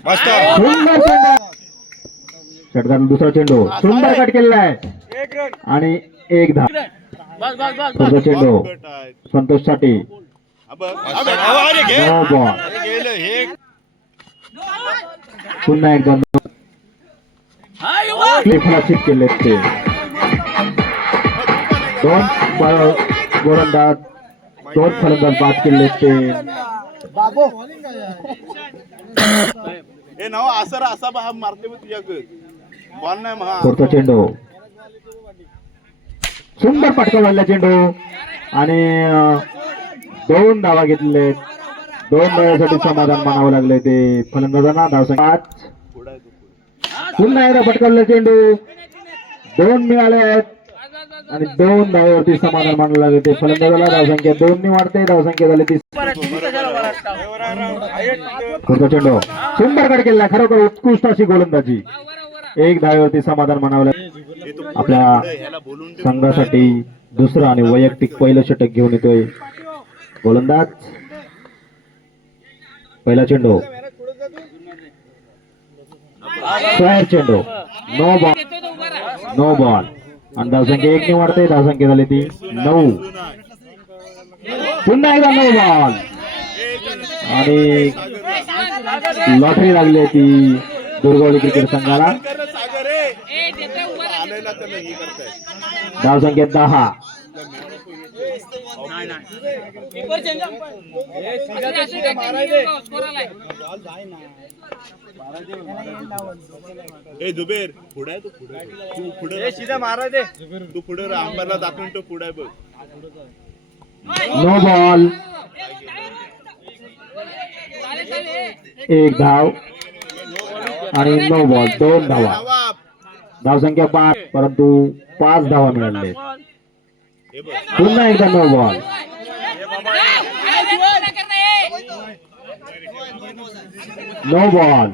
सुंदर चेंडू षटकार दुसरा चेंडू सुंदर कट केलेला आहे आणि एक धाव पुढचा चेंडू संतोष साठी नो बॉल पुन्हा एकदा फलंदाजी केले ते दोन गोलंदाज दोन फलंदाज बाद केले ते पुढचा चेंडू सुंदर पटकवलेला चेंडू आणि दोन धावा घेतले दोन धावासाठी समाधान मानावं लागले ते फलंदाजांना धावसंख्या 5 पुन्हा एकदा पटकवलेला चेंडू दोन मिळाले आहेत आणि दोन धावावरती समाधान मानावं लागले ते फलंदाजाला धावसंख्या 2 ने वाढते धावसंख्या झाली 30 पुढचा चेंडू सुंदर कट केला खरोखर उत्कृष्ट अशी गोलंदाजी एक धावेवरती समाधान मानावं लागले आपल्या संघासाठी दुसरं आणि वैयक्तिक पहिलं षटक घेऊन येतोय गोलंदाज पहिला चेंडू स्क्वेअर चेंडू नो बॉल आणि धावसंख्या 1 ने वाढते धावसंख्या झाली ती 9 पुन्हा एकदा नो बॉल आणि लॉटरी लागली ती दुर्गवली क्रिकेट संघाला धावसंख्या 10 जुबेर पुढे तू पुढे सीधा मारा दे तू पुढे अंबरला दाखवून तो पुढे बघ नो बॉल एक धाव आणि नो बॉल 2 धावा धावसंख्या 5 परंतु 5 धावा मिळाले पुन्हा एकदा नो बॉल नो बॉल